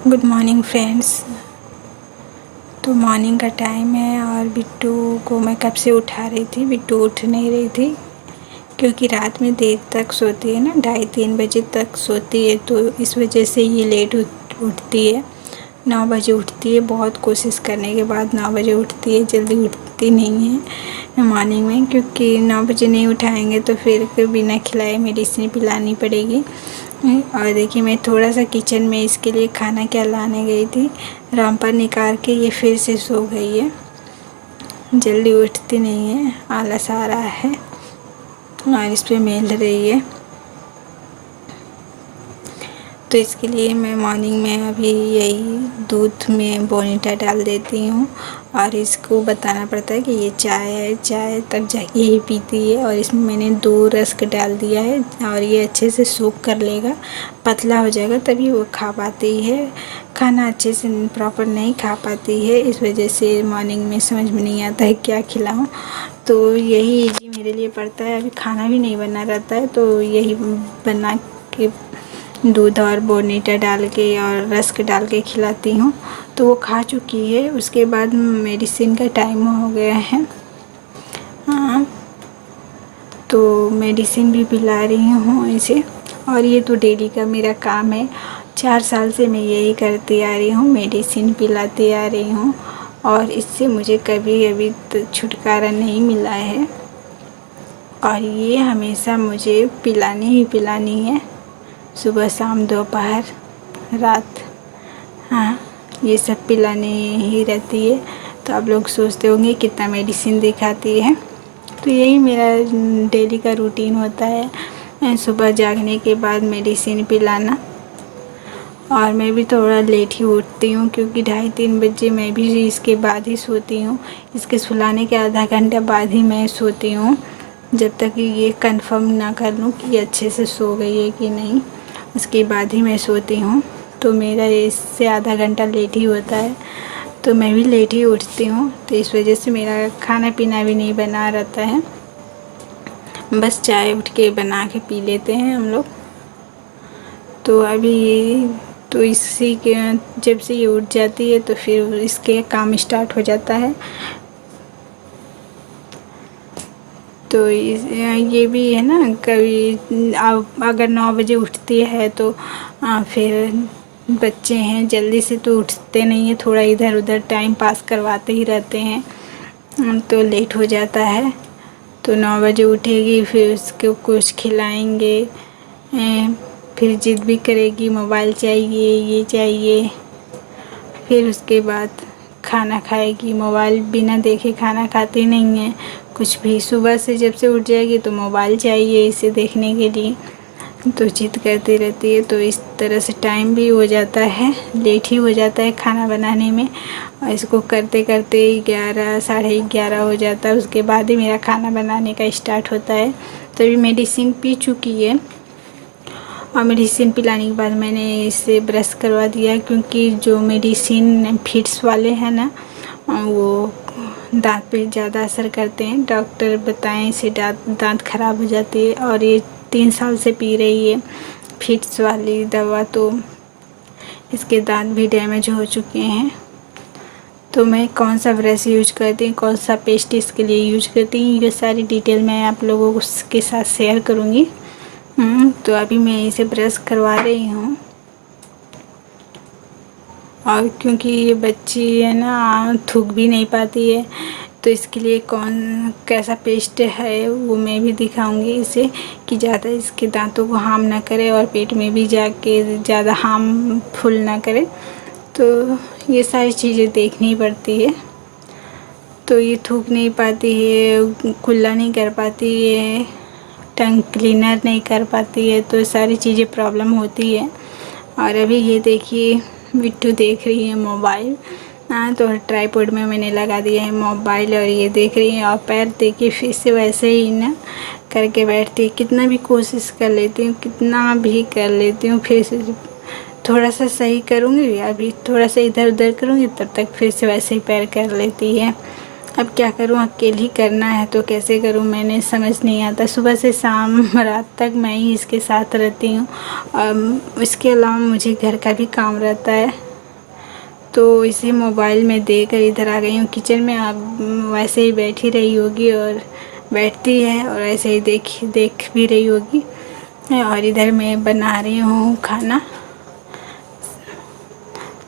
Good morning friends. तो morning का time है और बिट्टू को मैं कब से उठा रही थी। बिट्टू उठ नहीं रही थी क्योंकि रात में देर तक सोती है ना, 2:30-3 बजे तक सोती है, तो इस वजह से ये लेट उठती है। 9 बजे उठती है, बहुत कोशिश करने के बाद 9 बजे उठती है। जल्दी उठती नहीं है मॉर्निंग में, क्योंकि 9 बजे नहीं उठाएंगे तो फिर बिना खिलाए मेडिसिन पिलानी पड़ेगी। और देखिए, मैं थोड़ा सा किचन में इसके लिए खाना क्या लाने गई थी, रामपर निकाल के ये फिर से सो गई है। जल्दी उठती नहीं है, आलस आ रहा है और इस पर मेल रही है। तो इसके लिए मैं मॉर्निंग में अभी यही दूध में बोर्नवीटा डाल देती हूँ और इसको बताना पड़ता है कि ये चाय है, चाय तब जाके यही पीती है। और इसमें मैंने 2 रस्क डाल दिया है और ये अच्छे से सोख कर लेगा, पतला हो जाएगा, तभी वो खा पाती है। खाना अच्छे से प्रॉपर नहीं खा पाती है, इस वजह से मॉर्निंग में समझ में नहीं आता है क्या खिलाऊँ। तो यही इजी मेरे लिए पड़ता है। अभी खाना भी नहीं बना रहता है तो यही बना के दूध और बोर्नवीटा डाल के और रस्क डाल के खिलाती हूँ। तो वो खा चुकी है। उसके बाद मेडिसिन का टाइम हो गया है। हाँ, तो मेडिसिन भी पिला रही हूँ इसे। और ये तो डेली का मेरा काम है, 4 साल से मैं यही करती आ रही हूँ, मेडिसिन पिलाती आ रही हूँ और इससे मुझे कभी अभी छुटकारा नहीं मिला है। और ये हमेशा मुझे पिलानी ही पिलानी है, सुबह शाम दोपहर रात। हाँ, ये सब पिलानी ही रहती है। तो आप लोग सोचते होंगे कितना मेडिसिन दिखाती है। तो यही मेरा डेली का रूटीन होता है, सुबह जागने के बाद मेडिसिन पिलाना। और मैं भी थोड़ा लेट ही उठती हूँ क्योंकि 2:30-3 बजे मैं भी इसके बाद ही सोती हूँ। इसके सुलाने के आधा घंटा बाद ही मैं सोती हूँ, जब तक ये कंफर्म ना कर लूँ कि अच्छे से सो गई है कि नहीं, उसके बाद ही मैं सोती हूँ। तो मेरा इससे आधा घंटा लेट ही होता है, तो मैं भी लेट ही उठती हूँ। तो इस वजह से मेरा खाना पीना भी नहीं बना रहता है, बस चाय उठ के बना के पी लेते हैं हम लोग। तो अभी तो इसी के जब से ये उठ जाती है तो फिर इसके काम स्टार्ट हो जाता है। तो ये भी है ना, कभी अगर 9 बजे उठती है तो फिर बच्चे हैं, जल्दी से तो उठते नहीं हैं, थोड़ा इधर उधर टाइम पास करवाते ही रहते हैं, तो लेट हो जाता है। तो 9 बजे उठेगी, फिर उसको कुछ खिलाएंगे, फिर ज़िद भी करेगी, मोबाइल चाहिए, ये चाहिए। फिर उसके बाद खाना खाएगी, मोबाइल बिना देखे खाना खाती नहीं है कुछ भी। सुबह से जब से उठ जाएगी तो मोबाइल चाहिए इसे देखने के लिए, तो जिद करती रहती है। तो इस तरह से टाइम भी हो जाता है, लेट ही हो जाता है खाना बनाने में। और इसको करते करते 11 साढ़े 11 हो जाता है, उसके बाद ही मेरा खाना बनाने का स्टार्ट होता है। तो अभी मेडिसिन पी चुकी है और मेडिसिन पिलाने के बाद मैंने इसे ब्रश करवा दिया, क्योंकि जो मेडिसिन फिट्स वाले हैं ना, वो दांत पे ज़्यादा असर करते हैं। डॉक्टर बताएं इसे दांत ख़राब हो जाती है, और ये 3 साल से पी रही है फिट्स वाली दवा, तो इसके दांत भी डैमेज हो चुके हैं। तो मैं कौन सा ब्रश यूज करती हूँ, कौन सा पेस्ट इसके लिए यूज करती हूँ, ये सारी डिटेल मैं आप लोगों के साथ शेयर करूँगी। तो अभी मैं इसे ब्रश करवा रही हूँ। और क्योंकि ये बच्ची है ना, थूक भी नहीं पाती है, तो इसके लिए कौन कैसा पेस्ट है वो मैं भी दिखाऊंगी इसे, कि ज़्यादा इसके दांतों को हार्म ना करे और पेट में भी जाके ज़्यादा हार्मफुल ना करे। तो ये सारी चीज़ें देखनी पड़ती है। तो ये थूक नहीं पाती है, कुल्ला नहीं कर पाती है, टंग क्लीनर नहीं कर पाती है, तो सारी चीज़ें प्रॉब्लम होती है। और अभी ये देखिए, बिट्टू देख रही है मोबाइल। तो ट्राइपॉड में मैंने लगा दिया है मोबाइल और ये देख रही है। और पैर देखिए फिर से वैसे ही ना करके बैठती है। कितना भी कोशिश कर लेती हूँ, कितना भी कर लेती हूँ, फिर से थोड़ा सा सही करूँगी, अभी थोड़ा सा इधर उधर करूँगी, तब तक फिर से वैसे ही पैर कर लेती है। अब क्या करूँ, अकेले ही करना है तो कैसे करूँ, मैंने समझ नहीं आता। सुबह से शाम रात तक मैं ही इसके साथ रहती हूँ और इसके अलावा मुझे घर का भी काम रहता है। तो इसे मोबाइल में देकर इधर आ गई हूँ किचन में। आप वैसे ही बैठी रही होगी और बैठती है और ऐसे ही देख भी रही होगी। और इधर मैं बना रही हूँ खाना।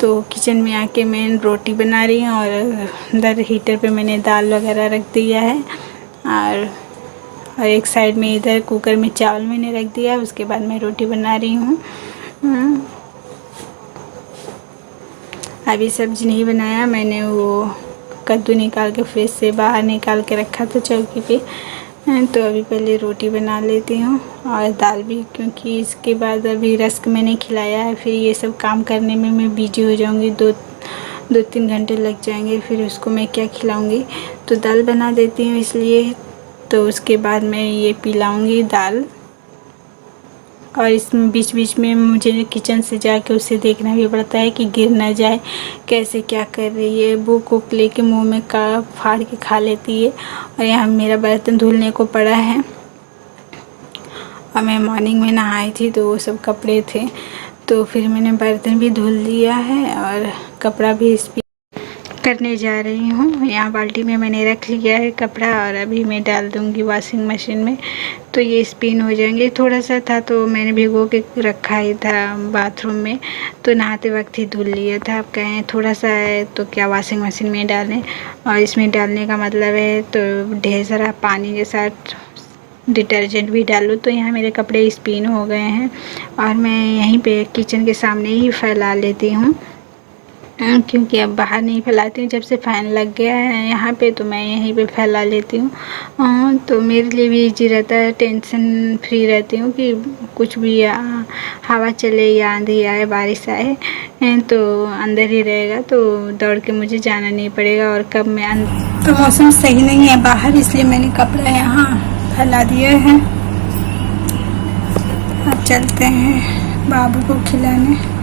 तो किचन में आके मैं रोटी बना रही हूँ और इधर हीटर पे मैंने दाल वगैरह रख दिया है। और एक साइड में इधर कुकर में चावल मैंने रख दिया है। उसके बाद मैं रोटी बना रही हूँ। अभी सब्ज़ी नहीं बनाया, मैंने वो कद्दू निकाल के फ्रिज से बाहर निकाल के रखा था चौकी पे। तो अभी पहले रोटी बना लेती हूँ और दाल भी, क्योंकि इसके बाद अभी रस्क मैंने खिलाया है। फिर ये सब काम करने में मैं बिजी हो जाऊँगी, 2-3 घंटे लग जाएंगे। फिर उसको मैं क्या खिलाऊँगी, तो दाल बना देती हूँ इसलिए। तो उसके बाद मैं ये पिलाऊँगी दाल। और इसमें बीच बीच में मुझे किचन से जाके उसे देखना भी पड़ता है कि गिर ना जाए, कैसे क्या कर रही है। बुक वुक लेके मुंह में का फाड़ के खा लेती है। और यहाँ मेरा बर्तन धुलने को पड़ा है। और मैं मॉर्निंग में नहाई थी तो वो सब कपड़े थे, तो फिर मैंने बर्तन भी धुल दिया है और कपड़ा भी इस करने जा रही हूँ। यहाँ बाल्टी में मैंने रख लिया है कपड़ा और अभी मैं डाल दूँगी वॉशिंग मशीन में, तो ये स्पिन हो जाएंगे। थोड़ा सा था तो मैंने भिगो के रखा ही था बाथरूम में, तो नहाते वक्त ही धुल लिया था। आप कहें थोड़ा सा है तो क्या वॉशिंग मशीन में डालें, और इसमें डालने का मतलब है तो ढेर सारा पानी के साथ डिटर्जेंट भी डालूँ। तो यहाँ मेरे कपड़े स्पिन हो गए हैं और मैं यहीं पे किचन के सामने ही फैला लेती हूँ, क्योंकि अब बाहर नहीं फैलाती हूँ। जब से फ़ैन लग गया है यहाँ पे तो मैं यहीं पे फैला लेती हूँ। तो मेरे लिए भी इजी रहता है, टेंशन फ्री रहती हूँ कि कुछ भी हवा चले या आंधी आए बारिश आए तो अंदर ही रहेगा, तो दौड़ के मुझे जाना नहीं पड़ेगा। और कब मैं तो मौसम सही नहीं है बाहर, इसलिए मैंने कपड़ा यहाँ फैला दिया है। अब चलते हैं बाबू को खिलाने।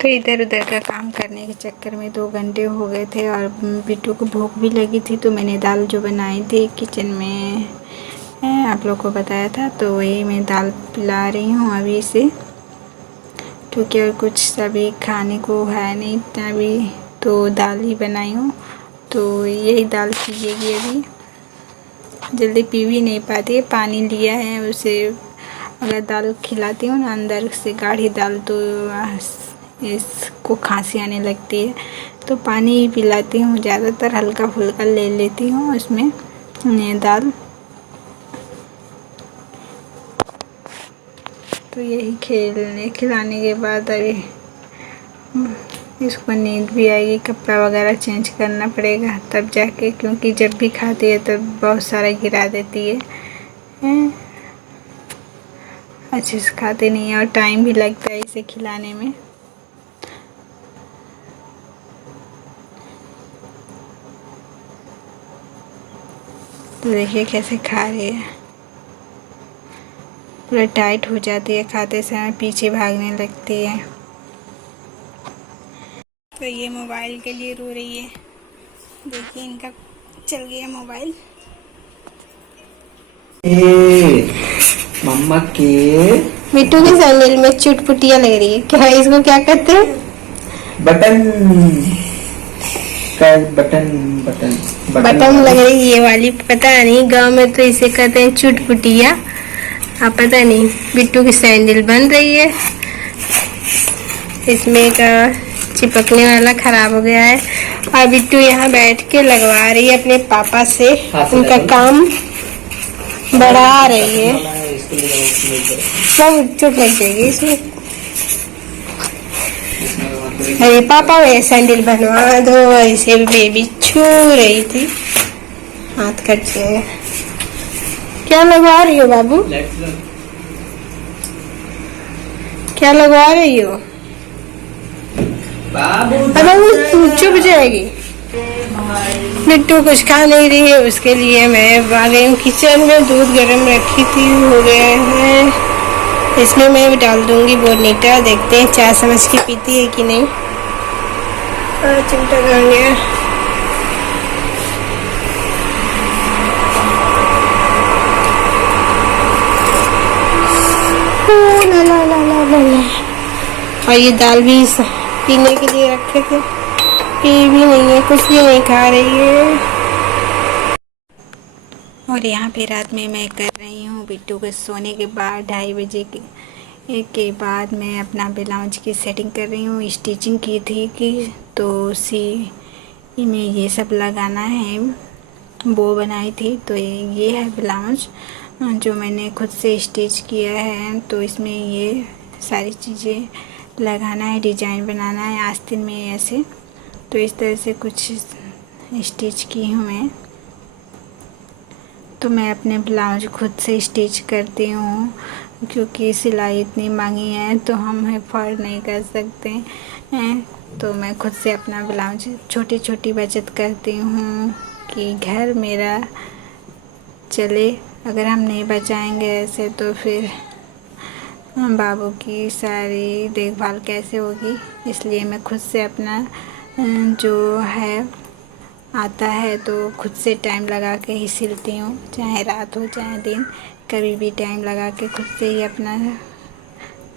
तो इधर उधर का काम करने के चक्कर में 2 घंटे हो गए थे और बिट्टू को भूख भी लगी थी। तो मैंने दाल जो बनाई थी किचन में आप लोग को बताया था, तो वही मैं दाल पिला रही हूँ अभी से, क्योंकि और कुछ अभी खाने को है नहीं अभी, तो दाल ही बनाई हूँ। तो यही दाल पीएगी, अभी जल्दी पी भी नहीं पाती है। पानी लिया है उसे, अगर दाल खिलाती हूँ ना अंदर से गाढ़ी दाल तो इसको खांसी आने लगती है, तो पानी ही पिलाती हूँ। ज़्यादातर हल्का फुल्का ले लेती हूँ उसमें दाल। तो यही खिलाने के बाद अभी इसको नींद भी आएगी, कपड़ा वगैरह चेंज करना पड़ेगा तब जाके, क्योंकि जब भी खाती है तब बहुत सारा गिरा देती है। अच्छे से खाते नहीं है और टाइम भी लगता है इसे खिलाने में। तो देखिए कैसे खा रही है, पूरा टाइट हो जाती है, खाते समय पीछे भागने लगती है। तो ये मोबाइल के लिए रो रही है, देखिए इनका चल गया मोबाइल। मम्मा के मिट्टू के सैंडल में चुटपुटिया लग रही है, क्या इसको क्या कहते हैं? बटन बटन बटन लग रही है ये वाली, पता नहीं गांव में तो इसे कहते हैं चुटपुटिया। आप पता नहीं, बिट्टू की सैंडल बन रही है, इसमें का चिपकने वाला खराब हो गया है। और बिट्टू यहाँ बैठ के लगवा रही है अपने पापा से, उनका काम बढ़ा रही है। सब चोट लग जाएगी इसमें। अरे पापा वे सैंडल बनवा दो, इसे बेबी छू रही थी, हाथ कट गया। क्या लगवा रही हो बाबू, क्या लगवा रही हो बाबू? चुप जाएगी। मिट्टू कुछ खा नहीं रही है, उसके लिए मैं आ गई हूँ किचन में। दूध गर्म रखी थी, हो गया है। इसमें मैं डाल दूंगी बोर्नवीटा, देखते हैं चाय समझ के पीती है कि नहीं। चिमटा कर गया। और ये दाल भी पीने के लिए रखे थे, पी भी नहीं है, कुछ भी नहीं खा रही है। और यहाँ पे रात में मैं कर रही हूँ बिट्टू के सोने के बाद 2:30 बजे के बाद मैं अपना ब्लाउज की सेटिंग कर रही हूँ। स्टिचिंग की थी कि तो उसी में ये सब लगाना है, बो बनाई थी। तो ये है ब्लाउज जो मैंने खुद से स्टिच किया है। तो इसमें ये सारी चीज़ें लगाना है, डिजाइन बनाना है आस्तीन में ऐसे। तो इस तरह से कुछ स्टिच की हूँ मैं। तो मैं अपने ब्लाउज खुद से स्टिच करती हूँ क्योंकि सिलाई इतनी महंगी है तो हम अफोर्ड नहीं कर सकते हैं। तो मैं खुद से अपना ब्लाउज छोटी छोटी बचत करती हूँ कि घर मेरा चले। अगर हम नहीं बचाएंगे ऐसे तो फिर बाबू की सारी देखभाल कैसे होगी। इसलिए मैं खुद से अपना जो है आता है तो खुद से टाइम लगा के ही सिलती हूँ, चाहे रात हो चाहे दिन, कभी भी टाइम लगा के खुद से ही अपना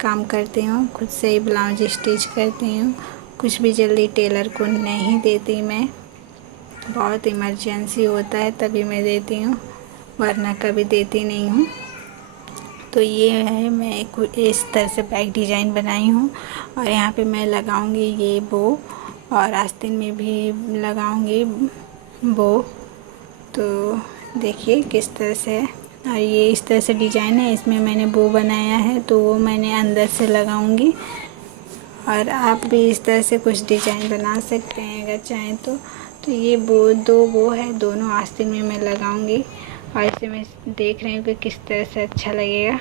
काम करती हूँ, खुद से ही ब्लाउज स्टिच करती हूँ। कुछ भी जल्दी टेलर को नहीं देती मैं, बहुत इमरजेंसी होता है तभी मैं देती हूँ, वरना कभी देती नहीं हूँ। तो ये है, मैं इस तरह से बैक डिज़ाइन बनाई हूँ और यहाँ पे मैं लगाऊंगी ये बो और आस्तीन में भी लगाऊंगी बो। तो देखिए किस तरह से है। और ये इस तरह से डिज़ाइन है, इसमें मैंने बो बनाया है तो वो मैंने अंदर से लगाऊंगी। और आप भी इस तरह से कुछ डिज़ाइन बना सकते हैं अगर चाहें तो ये दो बो है, दोनों आस्तीन में मैं लगाऊंगी। और इसे मैं देख रही हूँ कि किस तरह से अच्छा लगेगा।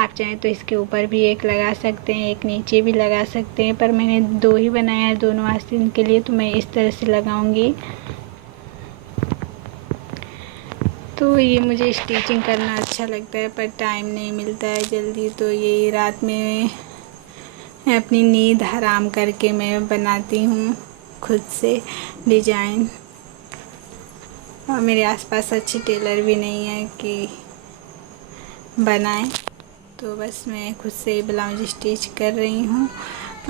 आप चाहें तो इसके ऊपर भी एक लगा सकते हैं, एक नीचे भी लगा सकते हैं, पर मैंने 2 ही बनाया है दोनों आस्तीन के लिए, तो मैं इस तरह से लगाऊंगी। तो ये मुझे स्टिचिंग करना अच्छा लगता है पर टाइम नहीं मिलता है जल्दी। तो ये रात में अपनी नींद हराम करके मैं बनाती हूँ खुद से डिज़ाइन। और मेरे आसपास अच्छे टेलर भी नहीं है कि बनाएं, तो बस मैं खुद से ब्लाउज स्टिच कर रही हूँ।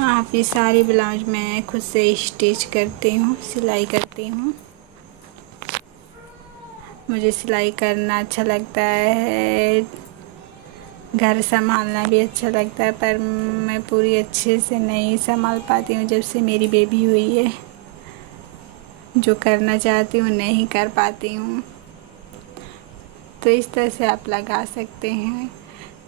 आप ये सारी ब्लाउज मैं खुद से स्टिच करती हूँ, सिलाई करती हूँ। मुझे सिलाई करना अच्छा लगता है, घर संभालना भी अच्छा लगता है, पर मैं पूरी अच्छे से नहीं संभाल पाती हूँ जब से मेरी बेबी हुई है। जो करना चाहती हूँ नहीं कर पाती हूँ। तो इस तरह से आप लगा सकते हैं।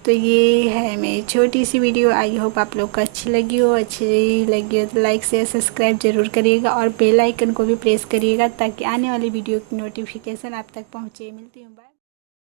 तो ये है मेरी छोटी सी वीडियो, आई होप आप लोग को अच्छी लगी हो तो लाइक शेयर सब्सक्राइब ज़रूर करिएगा और बेल आइकन को भी प्रेस करिएगा ताकि आने वाली वीडियो की नोटिफिकेशन आप तक पहुँचे। मिलती हूँ, बाय।